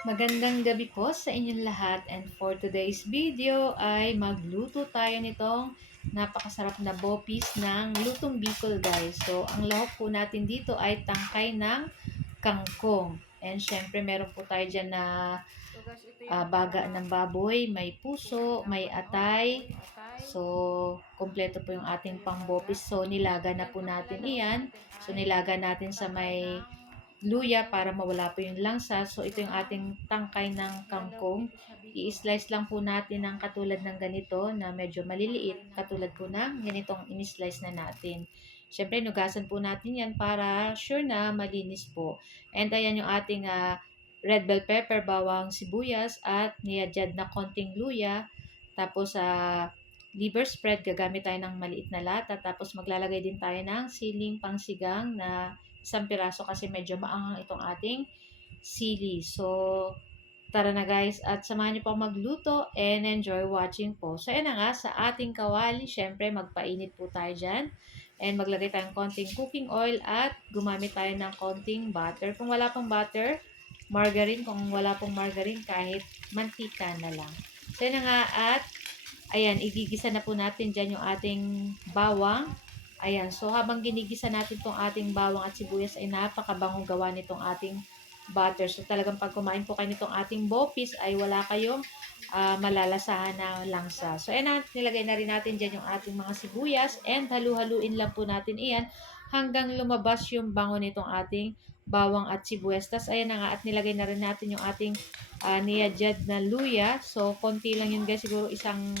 Magandang gabi po sa inyong lahat, and for today's video ay magluto tayo nitong napakasarap na bopis ng lutong Bicol, guys. So ang lahok po natin dito ay tangkay ng kangkong, and syempre meron po tayo dyan na baga ng baboy, may puso, may atay. So kompleto po yung ating pang-bopis. So nilaga na po natin iyan. So nilaga natin sa may luya para mawala po yung langsa. So, ito yung ating tangkay ng kangkong. I-slice lang po natin ng katulad ng ganito na medyo maliliit. Katulad po ng ganitong in-slice na natin. Siyempre, nugasan po natin yan para sure na malinis po. And ayan yung ating red bell pepper, bawang sibuyas, at niyadjad na konting luya. Tapos, liver spread, gagamit tayo ng maliit na lata. Tapos, maglalagay din tayo ng siling pangsigang na isang piraso kasi medyo maanghang itong ating sili. So, tara na guys at samahan niyo po magluto and enjoy watching po. So, yan na nga, sa ating kawali, syempre magpainit po tayo dyan. And maglagay tayong konting cooking oil at gumamit tayo ng konting butter. Kung wala pong butter, margarine. Kung wala pong margarine, kahit mantika na lang. So, yan na nga at ayan, igigisa na po natin dyan yung ating bawang. Ayan, so habang ginigisa natin itong ating bawang at sibuyas ay napakabangong gawa nitong ating butter. So talagang pag kumain po kayo nitong ating bopis ay wala kayong malalasahan na langsa. So ayan, nilagay na rin natin dyan yung ating mga sibuyas and halu-haluin lang po natin iyan hanggang lumabas yung bango nitong ating bawang at sibuyas. Tapos ayan na nga at nilagay na rin natin yung ating niyadjad na luya. So konti lang yun guys, siguro isang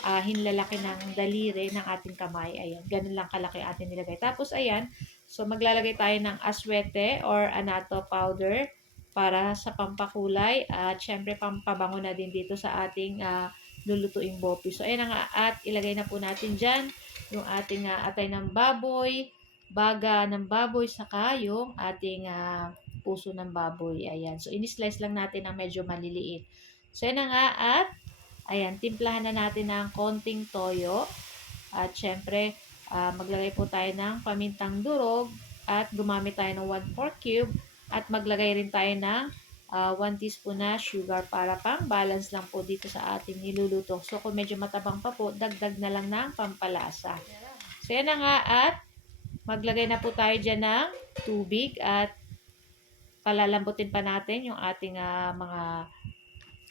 hinlalaki ng daliri ng ating kamay. Ayan, ganun lang kalaki ating nilagay. Tapos, ayan, so maglalagay tayo ng aswete or anato powder para sa pampakulay at syempre pampabango na din dito sa ating lulutuing bopi. So, ayan nga at ilagay na po natin dyan yung ating atay ng baboy, baga ng baboy, saka yung ating puso ng baboy. Ayan. So, in-slice lang natin ng medyo maliliit. So, ayan nga at ayan, timplahan na natin ng konting toyo. At syempre, maglagay po tayo ng pamintang durog at gumamit tayo ng 1/4 cube at maglagay rin tayo ng 1 teaspoon na sugar para pang balance lang po dito sa ating niluluto. So kung medyo matabang pa po, dagdag na lang ng pampalasa. So yan na nga at maglagay na po tayo dyan ng tubig at palalambutin pa natin yung ating mga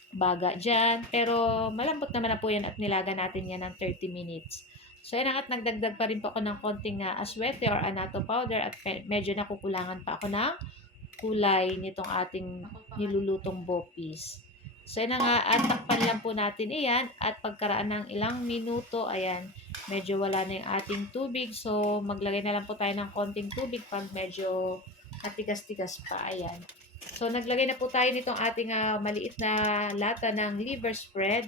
baga dyan. Pero malambot naman na po yan at nilaga natin yan ng 30 minutes. So, yan at nagdagdag pa rin po ako ng konting aswete or anato powder at medyo nakukulangan pa ako ng kulay nitong ating nilulutong bopis. So, yan nga at takpan lang po natin iyan at pagkaraan ng ilang minuto, ayan, medyo wala na yung ating tubig. So, maglagay na lang po tayo ng konting tubig pag medyo matigas-tigas pa, ayan. So, naglagay na po tayo nitong ating maliit na lata ng liver spread.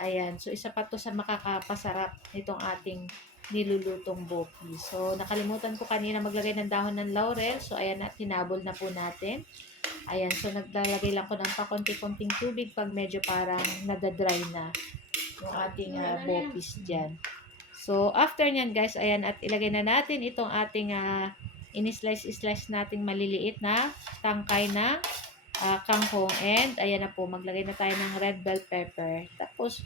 Ayan. So, isa pa to sa makakapasarap nitong ating nilulutong boki. So, nakalimutan ko kanina maglagay ng dahon ng laurel. So, ayan na, tinabol na po natin. Ayan. So, naglalagay lang ko ng pakonti-konting tubig pag medyo parang nadadry na yung ating bopis dyan. So, after nyan guys, ayan, at ilagay na natin itong ating in-slice nating maliliit na tangkay na kangkong. And, ayan na po, maglagay na tayo ng red bell pepper. Tapos,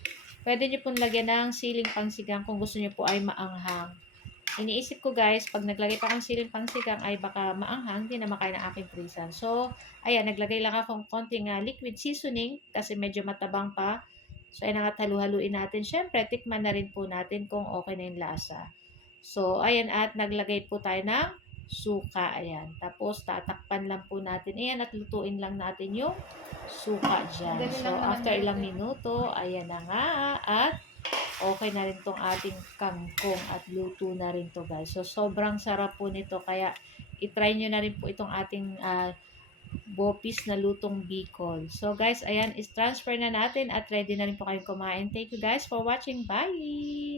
pwede nyo pong lagyan ng siling pangsigang kung gusto nyo po ay maanghang. Iniisip ko guys, pag naglagay pa akong siling pangsigang ay baka maanghang, hindi na makain ng aking prisan. So, ayan, naglagay lang akong konting liquid seasoning kasi medyo matabang pa. So, ayan at halu-haluin natin. Syempre, tikman na rin po natin kung okay na yung lasa. So, ayan at naglagay po tayo ng suka. Ayan. Tapos, tatakpan lang po natin. Ayan at lutuin lang natin yung suka dyan. So, after ilang minuto, ayan na nga at okay na rin tong ating kangkong at luto na rin to guys. So, sobrang sarap po nito. Kaya, itry nyo na rin po itong ating bopis na lutong Bicol. So guys, ayan, is transfer na natin at ready na rin po kayong kumain. Thank you guys for watching. Bye!